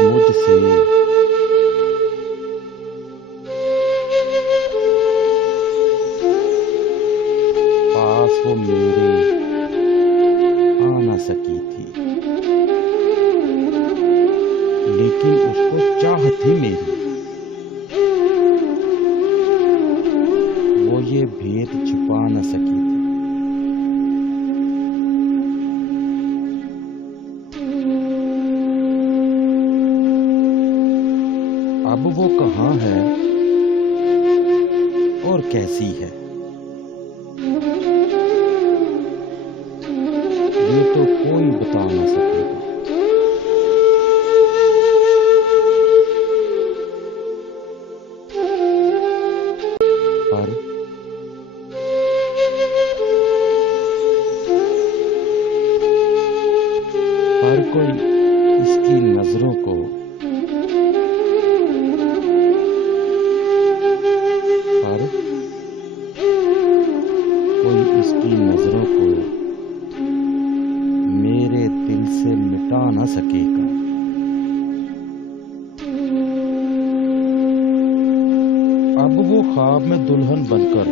मुझसे। पास वो मेरे आ ना सकी थी, लेकिन उसको चाह थी मेरी। वो ये भेद छुपा न सकी थी। अब वो कहाँ है और कैसी है, ये तो कोई बता न सकेगा। पर कोई इसकी नजरों को मेरे दिल से मिटा ना सकेगा। अब वो ख्वाब में दुल्हन बनकर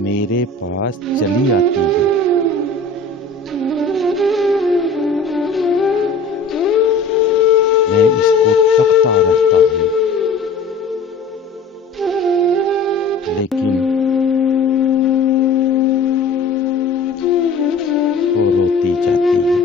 मेरे पास चली आती है। मैं इसको तकता रहता हूँ, लेकिन वो रोती जाती है।